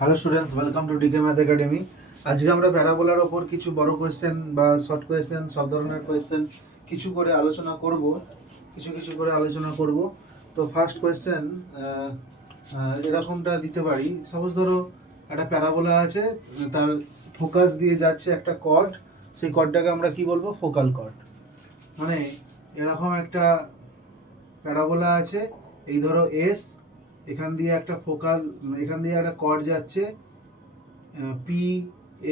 Hello students, welcome to DK math academy. আজকে আমরা প্যারাবোলার ওপর কিছু বড় কোয়েশ্চেন বা শর্ট কোয়েশ্চেন, সব ধরনের কোয়েশ্চেন কিছু করে আলোচনা করব। তো ফার্স্ট কোয়েশ্চেন এরকমটা দিতে পারি। সাপোজ ধরো একটা প্যারাবোলা আছে, তার ফোকাস দিয়ে যাচ্ছে একটা কর্ড, সেই কর্ডটাকে আমরা কি বলবো? Focal chord. মানে এরকম একটা প্যারাবোলা আছে, এই ধরো এস, এখান দিয়ে একটা কর্ড যাচ্ছে পি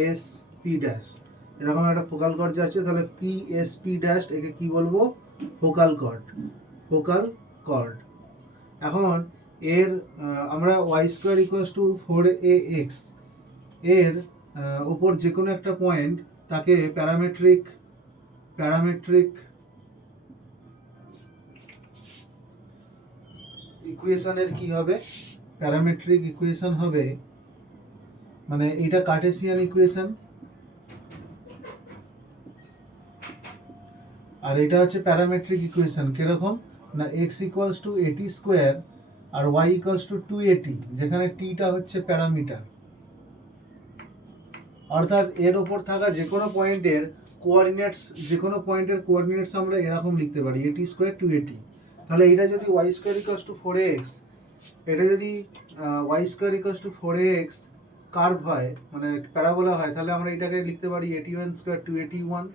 এস পি ড্যাশ, এরকম একটা ফোকাল কর্ড যাচ্ছে, তাহলে পি এস পি ড্যাশ একে কি বলবো? Focal chord. এখন এর আমরা Y square equals to 4ax এর উপর যে কোনো একটা পয়েন্ট, তাকে প্যারামেট্রিক ইকুয়েশনের কি হবে? প্যারামেট্রিক ইকুয়েশন হবে, মানে এটা কার্টেসিয়ান ইকুয়েশন আর এটা হচ্ছে প্যারামেট্রিক ইকুয়েশন। কিরকম না, x equals to at square আর ওয়াই ইকুয়ালস টু 280, যেখানে টিটা হচ্ছে প্যারামিটার। অর্থাৎ এর ওপর থাকা যে কোনো পয়েন্টের কোঅর্ডিনেটস আমরা এরকম লিখতে পারি, এটি স্কোয়ার 280। তাহলে এটা যদি y square equals to 4ax, এটা যদি y square equals to 4ax curve হয়, মানে প্যারাবোলা হয়, তাহলে আমরা এটাকে লিখতে পারি 81 স্কোয়ার 281,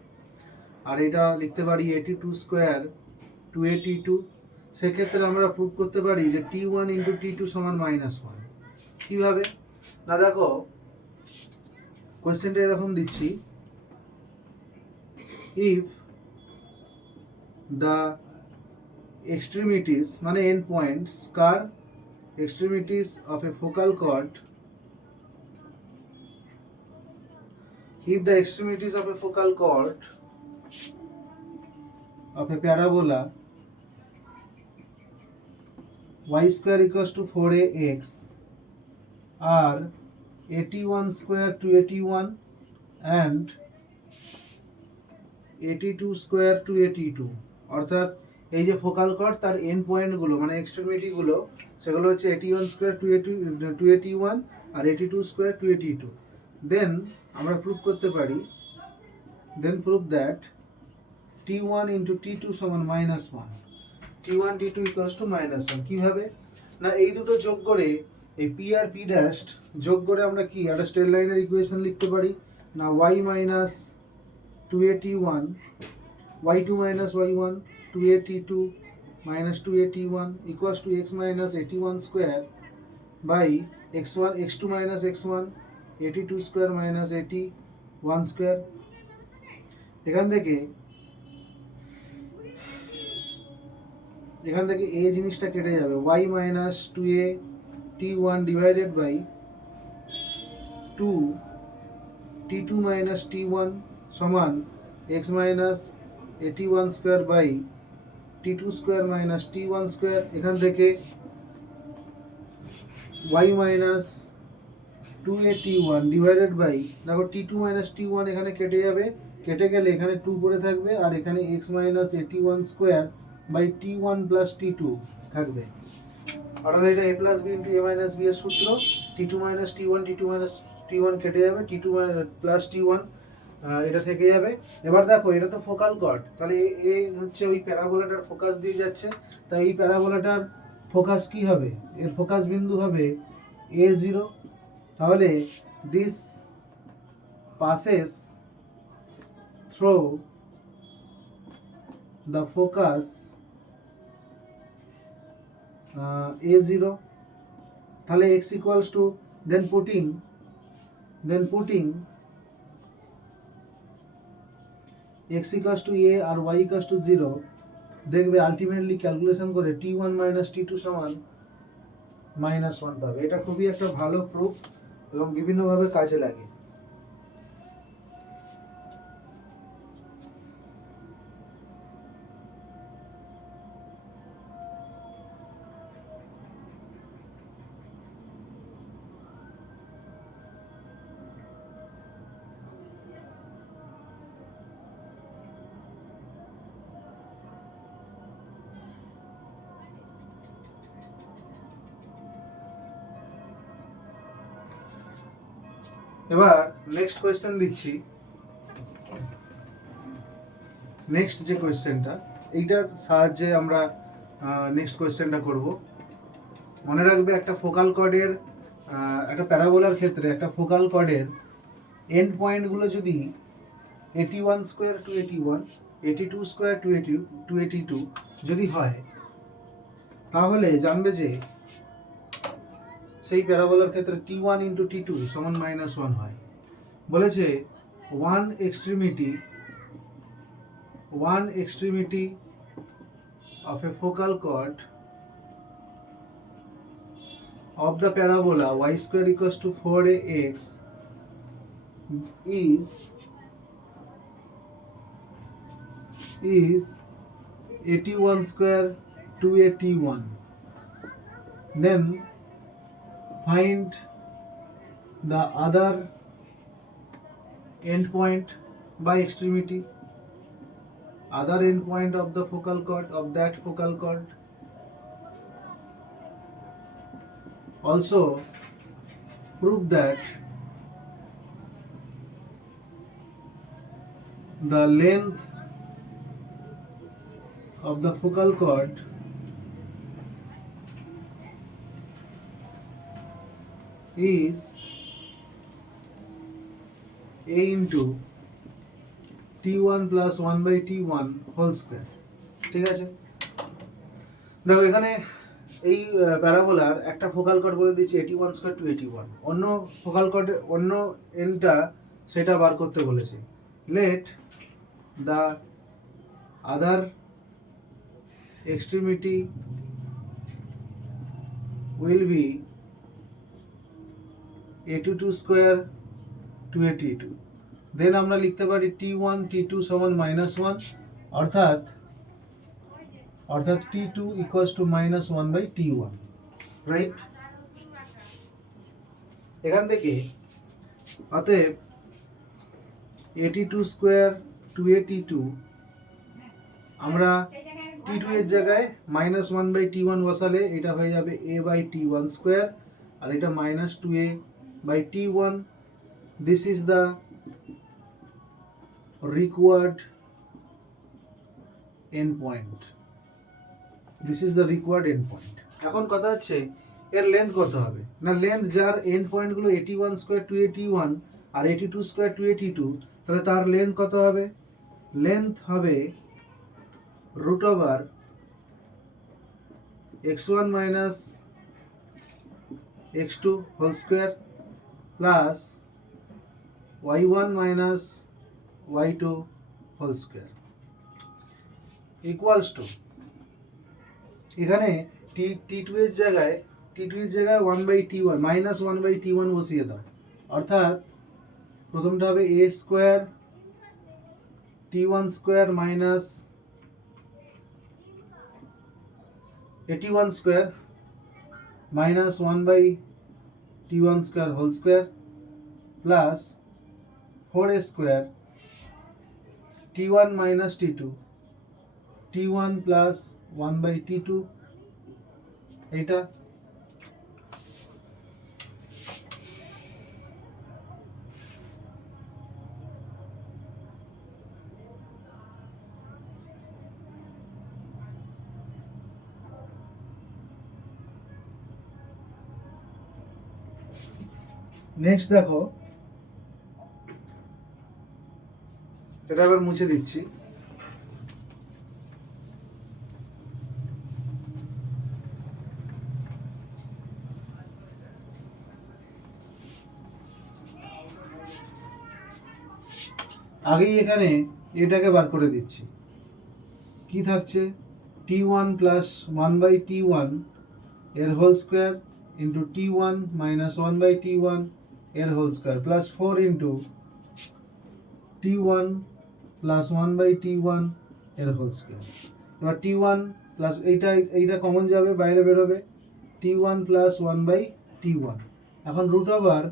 আর এটা লিখতে পারি 82 স্কোয়ার 282। সেক্ষেত্রে আমরা প্রুভ করতে পারি যে t1 ইন্টু t2 সমান -1। কীভাবে না, দেখো কোয়েশ্চেনটা এরকম দিচ্ছি, ইফ দ্য এক্সট্রিমিটিস মানে এন্ড পয়েন্টস, কার extremities of a focal chord, if the extremities of a focal chord of a parabola y square equals to 4ax are 81 square 281 and 82 square 282, অর্থাৎ এই যে ফোকাল কর্ড তার and পয়েন্টগুলো মানে এক্সট্রিমিটিগুলো, সেগুলো হচ্ছে 81 স্কোয়ার 281 আর 82 স্কোয়ার 282। দেন আমরা প্রুভ করতে পারি, prove that t1 into t2 সমান -1, t1 t2 equals to -1। কিভাবে না, এই দুটো যোগ করে, এই p আর p ড্যাশ যোগ করে আমরা কি একটা স্ট্রেট লাইনের ইকুয়েশন লিখতে পারি না, y minus 281 y2 minus y1 282 minus 281 equals to x minus 81 square by x1 x2 minus x1 82 square minus 81 square। এখান থেকে a জিনিসটা কেটে যাবে, y minus 2a t1 divided by 2 t2 minus t1 সমান x minus 81 square by t2 square minus t1 square। এখান থেকে y minus 2a t1 divided by, দেখো t2 minus t1 এখানে কেটে যাবে, কেটে গেলে এখানে 2 পড়ে থাকবে, আর এখানে x minus 81 square by t1 plus t2 থাকবে। অর্থাৎ এটা a plus b into a minus b এর সূত্র, t2 minus t1 কেটে যাবে, t2 plus t1 এটা থেকে যাবে। এবার দেখো এটা তো ফোকাল কর্ড, তাহলে এ হচ্ছে ওই প্যারাবোলাটার ফোকাস দিয়ে যাচ্ছে, তাই এই প্যারাবোলাটার ফোকাস কি হবে? এর ফোকাস বিন্দু হবে a0। তাহলে this passes through the focus a0। তাহলে x equals to, then putting x equals to a R y equals to 0, দেখবে আলটিমেটলি ক্যালকুলেশন করে t1 minus t2 সমান -1 পাবে। এটা খুবই একটা ভালো প্রুফ এবং বিভিন্নভাবে কাজে লাগে। এবার নেক্সট কোয়েশ্চেন দিচ্ছি। নেক্সট যে কোয়েশ্চেনটা, এইটার সাহায্যে আমরা নেক্সট কোয়েশ্চেনটা করব। মনে রাখবে একটা ফোকাল কর্ডের একটা প্যারাবোলার ক্ষেত্রে একটা ফোকাল কর্ডের এন্ড পয়েন্টগুলো যদি 81 স্কোয়ার টু 81, 82 স্কোয়ার টু 82 যদি হয়, তাহলে জানবে যে সেই প্যারাবোলার ক্ষেত্রে T1 ইন্টু T2 সমান -1 হয়। বলেছে one extremity of a focal chord of the parabola y square equals to 4ax is 81 square 281. Then find the other end point by extremity, other end point of the focal chord of that focal chord. Also prove that the length of the focal chord is a into T1 plus 1 by T1 whole square. ঠিক আছে, দেখো এখানে এই প্যারাবোলার একটা focal cord বলে দিচ্ছি 81 square to 81, অন্য focal কর্ডের অন্য এন্ডটা সেটা বার করতে বলেছে। Let the other extremity will be 82 square to 82। Then আমরা লিখতে পারি T1 T2 সমান -1, অর্থাৎ T2 equals to -1 by T1, right? এখান থেকে অতএব 82 স্কয়ার টু 82 আমরা T2 এর জায়গায় -1 by T1 বসালে এটা হয়ে যাবে a by T1 স্কয়ার, আর এটা -2a by T1. This is the required end point. This is the required end point. এখন কথা হচ্ছে এর লেন্থ কত হবে না, লেন্থ যার এন্ড পয়েন্ট গুলো 81 স্কয়ার টু 81 আর 82 স্কয়ার টু 82, তাহলে তার লেন্থ কত হবে? লেন্থ হবে root over x1 minus x2 whole square plus y1 minus y2 whole square equals to, এখানে T2 এর জায়গায় 1 বাই T1 -1 বাই T1 বসিয়ে দাও, অর্থাৎ প্রথমটা হবে a square T1 square minus 81 square minus 1 by T1 square whole square plus 4a square T1 minus T2 T1 plus 1 by T2, এটা next দেখো, এটা আবার মুছে দিচ্ছি। আগেই এখানে এটাকে বার করে দিচ্ছি, কি থাকছে T1 প্লাস 1 বাই T1 এর whole square into T1 minus 1 by T1 এর whole square plus 4 into T1 plus 1 by T1 এর হোল স্কয়ার। এবার T1 প্লাস এইটা কমন যাবে, বাইরে বেরোবে T1 প্লাস 1 বাই T1। এখন root over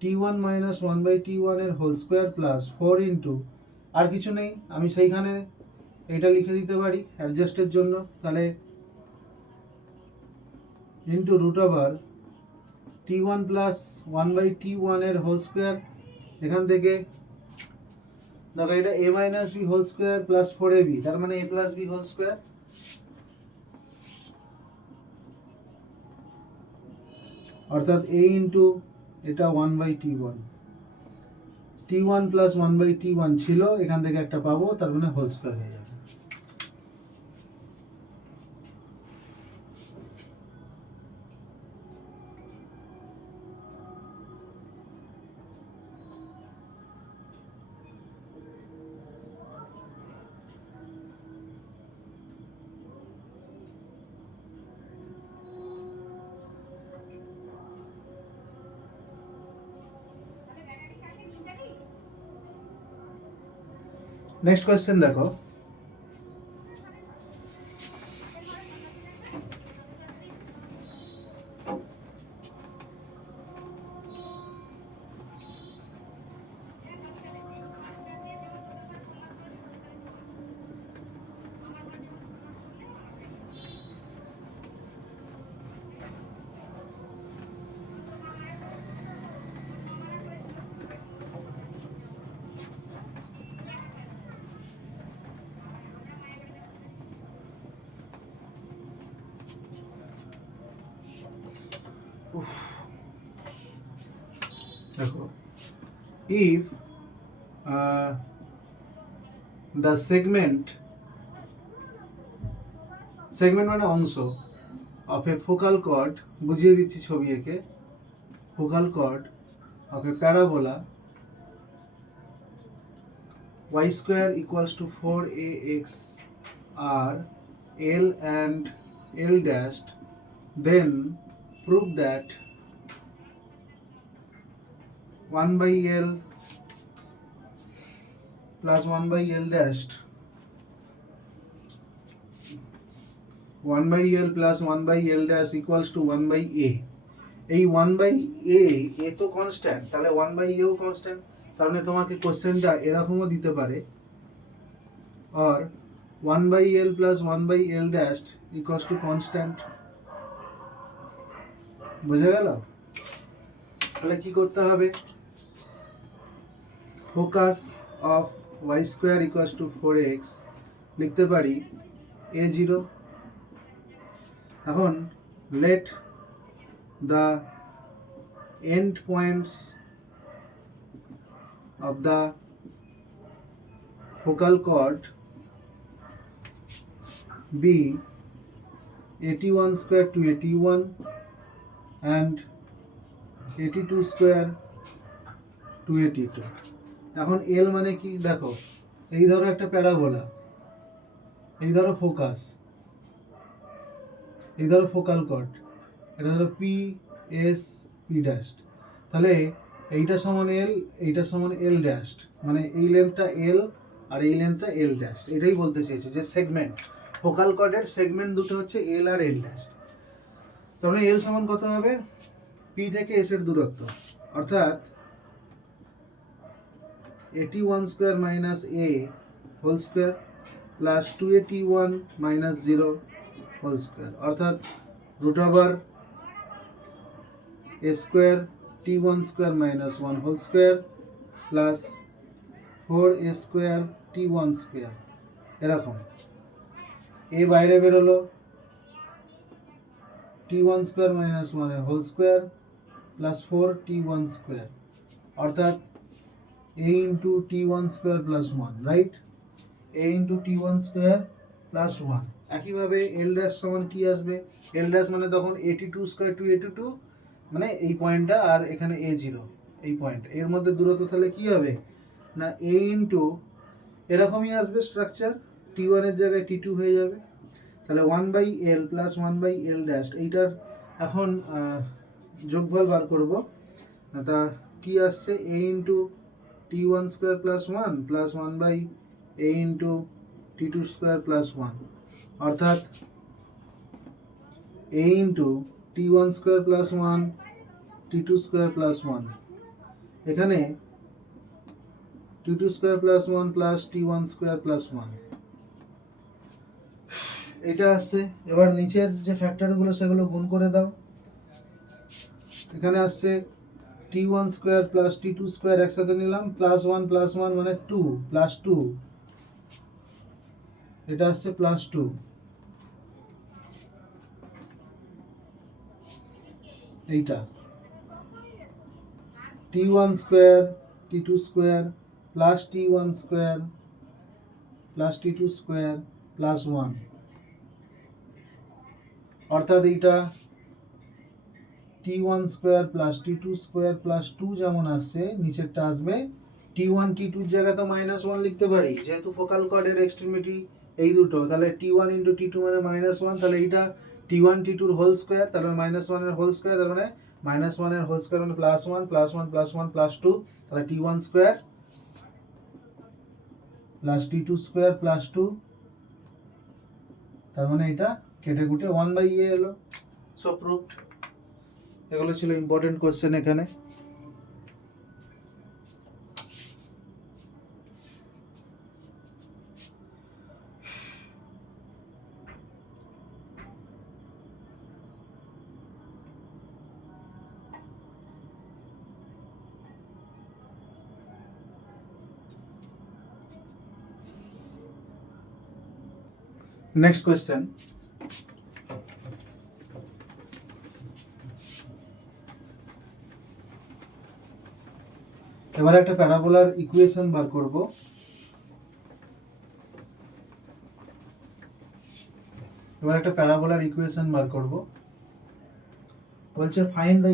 T1 minus 1 by T1 এর হোল স্কয়ার প্লাস 4 ইন্টু, আর কিছু নেই, আমি সেইখানে এটা লিখে দিতে পারি অ্যাডজাস্টের জন্য, তাহলে into root over T1 plus 1 by T1 এর হোল স্কয়ার এখান থেকে দেখো এটা a minus B whole square plus 4ab, তার মানে a plus B whole square, অর্থাৎ a ইন্টু এটা 1/t1, t1 প্লাস 1/t1 ছিল, এখান থেকে একটা পাবো, তার মানে হোল স্কোয়ার হয়ে যাবে। নেক্সট কোয়েশ্চেন দেখো, দেখো if the segment মানে অংশ of a focal chord, বুঝিয়ে দিচ্ছি ছবি এঁকে, focal chord of a parabola y square equals to 4ax are L and L dashed, then prove that 1 by L plus 1 by L dashed, 1 by L plus 1 by L dash equals to 1 by A. এই 1 by A তো constant, তাহলে 1 by A O constant, তাহলে তোমাকে কোশ্চেনটা এরকমও দিতে পারে, or 1 by L plus 1 by L dash equals to constant। বুঝা গেল? তাহলে কি করতে হবে, focus of y square equals to 4x লিখতে পারি a0। এখন let the end points of the focal chord be 81 square to 81 and 82 square to 82। এখন L মানে কি দেখো, এই ধরো একটা প্যারাবোলা, এই ধরো ফোকাস, এই ধরো ফোকাল কর্ড, এটা ধরো পি এস পি ড্যাশ, তাহলে এইটা সমান এল, এইটা সমান এল ড্যাশ, মানে এই লেন্থটা এল আর এই লেন্থটা এল ড্যাশ, এটাই বলতে চেয়েছে যে সেগমেন্ট, ফোকাল কর্ডের সেগমেন্ট দুটো হচ্ছে এল আর এল ড্যাশ। তাহলে এল সমান কত হবে, পি থেকে এস এর দূরত্ব, অর্থাৎ 81 square minus a whole square plus 281 minus 0 whole square, অর্থাৎ root over a square t1 square minus 1 whole square plus 4a square t1 square. এরকম এ বাইরে বেরোলো, t1 square minus 1 whole square plus 4t1 square, অর্থাৎ a into t1 square plus 1, right, a into t1 square plus 1। একইভাবে এল dash সমান কি আসবে, এল dash মানে তখন 82 স্কোয়ার টু 82, মানে এই পয়েন্টটা আর এখানে a0, এই পয়েন্ট, এর মধ্যে দূরত্ব, তাহলে কি হবে না a ইন্টু এরকমই আসবে স্ট্রাকচার, t1 এর জায়গায় t2 হয়ে যাবে, তাহলে 1 by L plus 1 by L dash, এইটার এখন যোগফল বার করব, তা কি আসছে a into t1 square plus 1 plus 1 by a into t2 square plus 1, অর্থাৎ a into t1 square plus 1 t2 square plus 1, এখানে t2 square plus 1 plus t1 square plus 1, এটা আসছে। এবার নিচের যে ফ্যাক্টরগুলো সেগুলো গুণ করে দাও, এখানে আসছে t1 square plus t2 square একসাথে নিলাম, প্লাস 1 মানে 2 প্লাস 2, এটা আসছে প্লাস 2। এইটা t1 square t2 square plus t1 square plus t2 square plus 1, অর্থাৎ এইটা t1 square plus t2 square plus 2 যেমন আসছে, নিচেরটা আসবে t1 t2 এর জায়গায় তো -1 লিখতে পারি, যেহেতু ফোকাল কর্ডের এক্সট্রিমিটি এই দুটো, তাহলে t1 * t2 মানে -1, তাহলে এইটা t1 t2 এর হোল স্কয়ার, তাহলে -1 এর হোল স্কয়ার, তার মানে -1 এর হোল স্কয়ার মানে +1 +1 +1 +2, তাহলে t1 square plus t2 square plus 2, তার মানে এটা কেটে কুটে 1/a এলো। So proved. এগুলো ছিল ইম্পর্টেন্ট কোশ্চেন এখানে। নেক্সট কোশ্চেন, এবার একটা প্যারাবোলার ইকুয়েশন বার করব। বলছে find the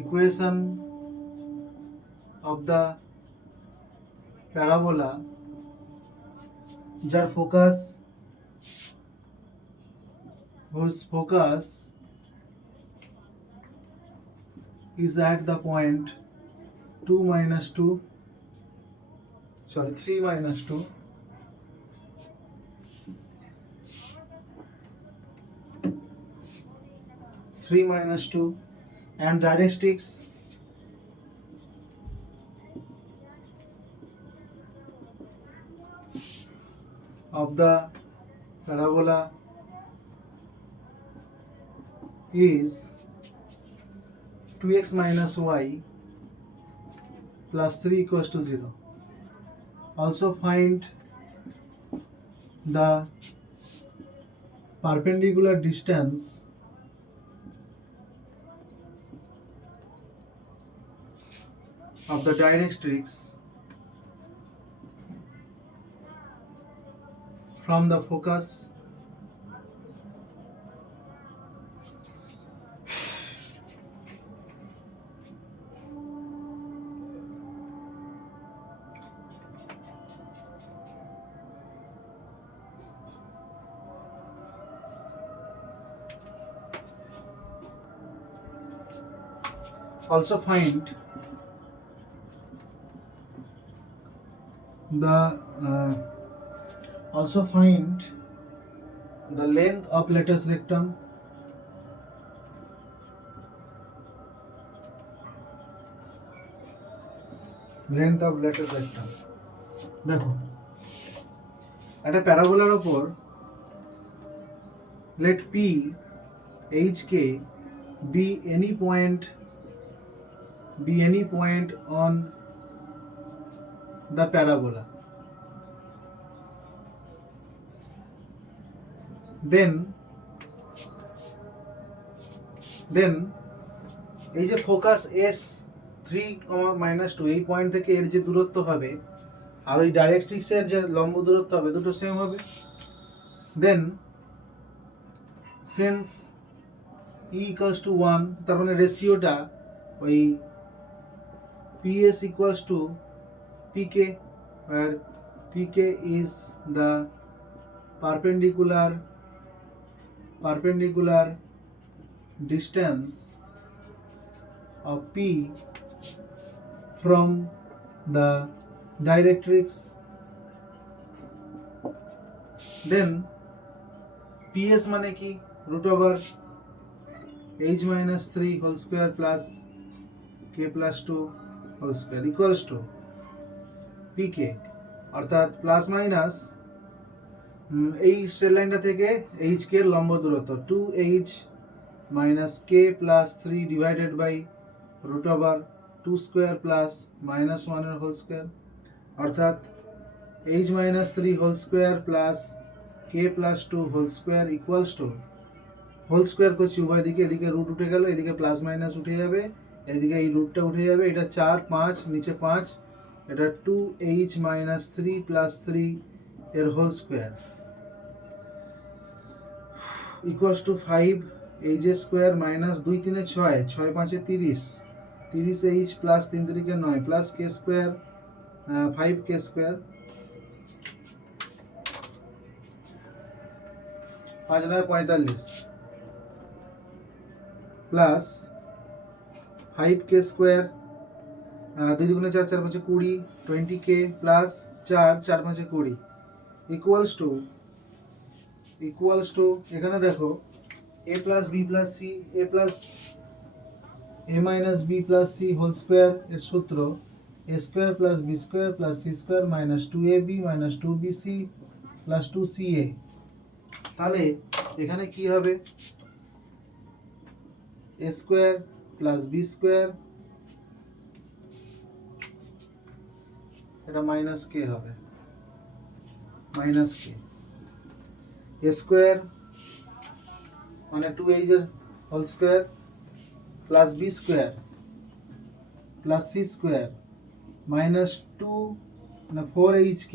equation, of the parabola যার whose focus is at the point 3 minus 2 and directrix of the parabola is 2x minus y plus 3 equals to 0. Also find the perpendicular distance of the directrix from the focus also find the length of latus rectum দেখো একটা প্যারাবোলার উপর let P HK be any point on the parabola, then এই যে focus S 3, -2 এই point থেকে এর যে দূরত্ব হবে আর ওই ডাইরেক্ট্রিক্সের যে লম্ব দূরত্ব হবে দুটো সেম হবে। দেন সিন্স E equals to 1, তার মানে রেশিওটা ওই PS equals to PK, where PK is the perpendicular distance of P from the directrix. Then PS মানে কি √h minus 3 whole square plus k plus 2 whole square equals to PK, অর্থাৎ plus minus এই straight লাইনটা থেকে H K এর লম্ব দূরত্ব 2h minus k plus 3 divided by root over 2 square plus minus 1 এর হোল স্কোয়ার, অর্থাৎ h minus 3 whole square plus k plus 2 whole square equals to whole square করছি উভয় দিকে, এদিকে রুট উঠে গেল, এদিকে প্লাস মাইনাস উঠে যাবে, এদিকে এই রুটটা উঠে যাবে, এটা 4 5 নিচে 5, এটা 2h minus 3 plus 3 এর whole square equals to 5 h square minus 2 3 6 6 5 30 30h plus 3 3 9 plus k square 5k square 5 9 45 plus 5k square 2 2 4 4 5 20 20k plus 4 4 5 20 equals to এখানে দেখো a plus b plus c a plus a minus b plus c whole square এর সূত্র a square plus b square plus c square minus 2ab minus 2bc plus 2ca। তাহলে এখানে কি হবে, a square plus b square, এটা minus k হবে, minus k, a square মানে 2h এর whole square plus b square plus c square minus 2 মানে 4hk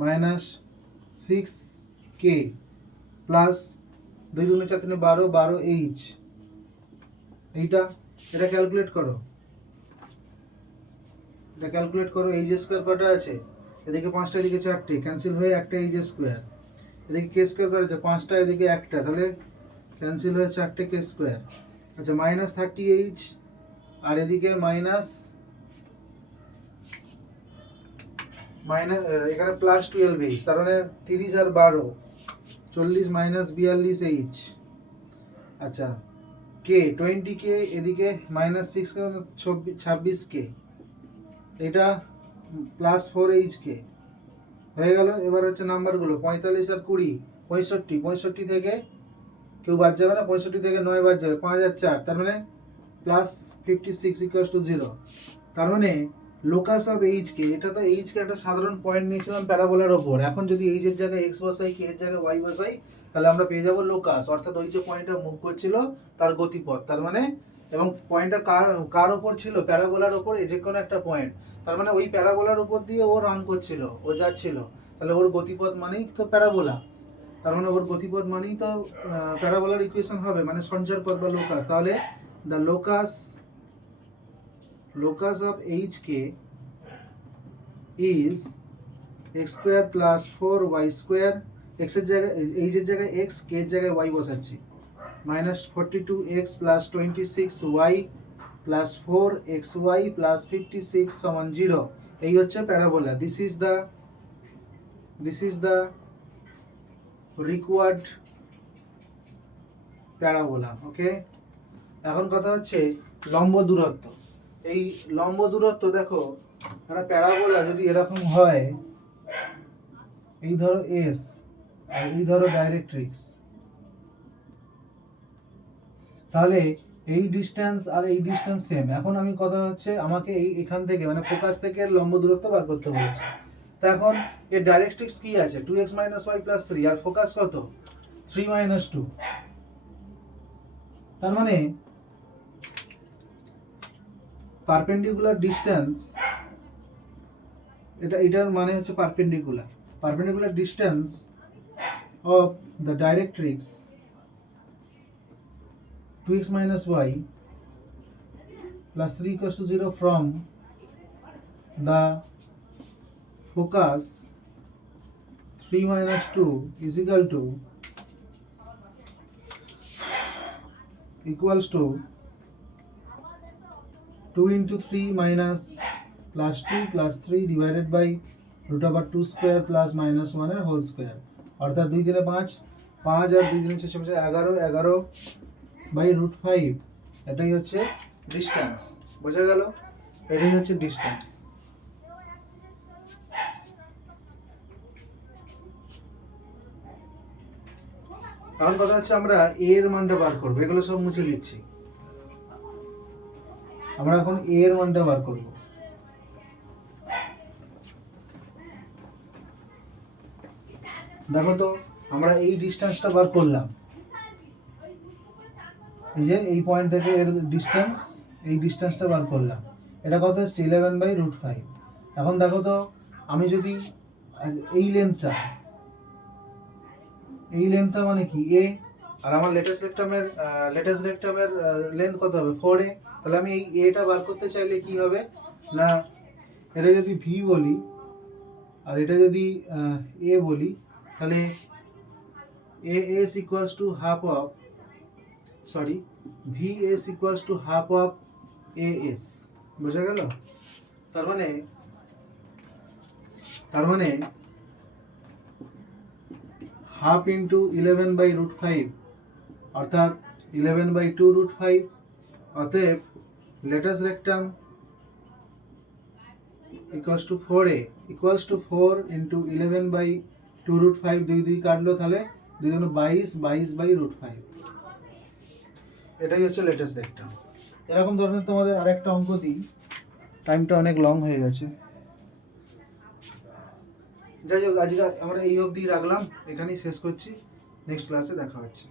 minus 6k plus 2 2 4 3 12 12h। এটা ক্যালকুলেট করো, h স্কোয়ার কটা আছে, এদিকে 5টা এদিকে 4টে ক্যান্সেল হয়ে একটা h স্কোয়ার, এদিকে k স্কোয়ার করা আছে 5টা এদিকে একটা, তাহলে ক্যান্সেল হয়ে 4টে k স্কোয়ার। আচ্ছা মাইনাস 30h আর এদিকে মাইনাস এখানে প্লাস 12h, তার মানে 30 আর 12 40 মাইনাস 42h। আচ্ছা k 20k এদিকে মাইনাস 6 26k, এটা প্লাস 4hk হয়ে গেল। এবার হচ্ছে নাম্বারগুলো 45 আর 20 65, 65 থেকে কেউ বাদ যাবে না, 65 থেকে 9 বাদ যাবে, 5 আর 4, তার মানে প্লাস 56 ইকুয়ালস টু 0। তার মানে লোকাস অফ এইচ কে, এটা তো এইচ কে একটা সাধারণ পয়েন্ট নিয়েছিলাম প্যারাবোলার ওপর, এখন যদি এইচ এর জায়গায় এক্স বসাই, কে এর জায়গায় ওয়াই বসাই, তাহলে আমরা পেয়ে যাব লোকাস, অর্থাৎ ওই যে পয়েন্টটা মুভ করছিল তার গতিপথ। তার মানে এবং পয়েন্টটা কার ওপর ছিল, প্যারাবোলার ওপর, যে কোনো একটা পয়েন্ট, তার মানে ওই প্যারাবোলার উপর দিয়ে ও রান করছিল, ও যাচ্ছিল, তাহলে ওর গতিপথ মানেই তো প্যারাবোলা, তার মানে ওর গতিপথ মানেই তো প্যারাবোলার ইকুয়েশন হবে, মানে সঞ্চার পথ বা লোকাস। তাহলে the locus of hk is x square plus 4y square, x এর জায়গায় h এর জায়গায় x, k এর জায়গায় y বসাচ্ছি, minus 42x plus 26y plus 4xy plus 56 সমান 0। এই হচ্ছে parabola, this is the required parabola. Okay, এখন কথা হচ্ছে লম্ব দূরত্ব। এই লম্ব দূরত্ব দেখো, একটা প্যারাবোলা যদি এরকম হয়, এই ধরো এস আর এই ধরো ডাইরেক্ট্রিক্স, তাহলে এই ডিসটেন্স আর এই ডিসটেন্স সেম। এখন আমি কথা হচ্ছে আমাকে এখান থেকে মানে ফোকাস থেকে লম্ব দূরত্ব বার করতে বলেছে। তো এখন এর ডাইরেক্ট্রিক্স কি আছে, 2x - y + 3, আর ফোকাস কত 3 - 2, তার মানে পারপেন্ডিকুলার ডিসটেন্স, এটার মানে হচ্ছে perpendicular distance of the directrix 2x - y + 3 = 0 from the focus 3 - 2 is equals to 2 × 3 plus 2 plus 3 divided by root over 2 square plus minus 1 এর হোল স্কয়ার, অর্থাৎ 2 × 5 5 আর 2 × 6 11 11 বাই √5, এটাই হচ্ছে ডিসটেন্স। বোঝা গেল, এটাই হচ্ছে ডিসটেন্স। এখন কথা হচ্ছে আমরা এ এর মানটা বার করবো, এগুলো সব মুছে দিচ্ছি। আমরা এখন এ এর মানটা বার করব। দেখো তো আমরা এই ডিসটেন্সটা বার করলাম, এই যে এই পয়েন্ট থেকে এর ডিসটেন্স, এই ডিসটেন্সটা বার করলাম, এটা কত হচ্ছে 11/√5। এখন দেখো তো আমি যদি এই লেন্থটা মানে কি এ, আর আমার লেটেস্ট রেক্টামের লেন্থ কত হবে 4a, তাহলে আমি এই এটা বার করতে চাইলে কি হবে না, এটা যদি ভি বলি আর এটা যদি এ বলি, তাহলে A S equals to half of V S equals to half of A S. বোঝা গেল? তার মানে হাফ ইন্টু 11/√5 অর্থাৎ 11/2√5। অতএব latus rectum equals to 4a equals to 4 into 11/2√5, দুই কাটলো, তাহলে 2 × 22/√5। এটাই হচ্ছে লেটেস্ট রেক্টাম। এরকম ধরনের তোমাদের আরেকটা অঙ্ক দিই, টাইমটা অনেক লং হয়ে গেছে। যাই হোক, আজকে আমরা এই অবধি রাখলাম, এখানেই শেষ করছি। নেক্সট ক্লাসে দেখা হচ্ছে।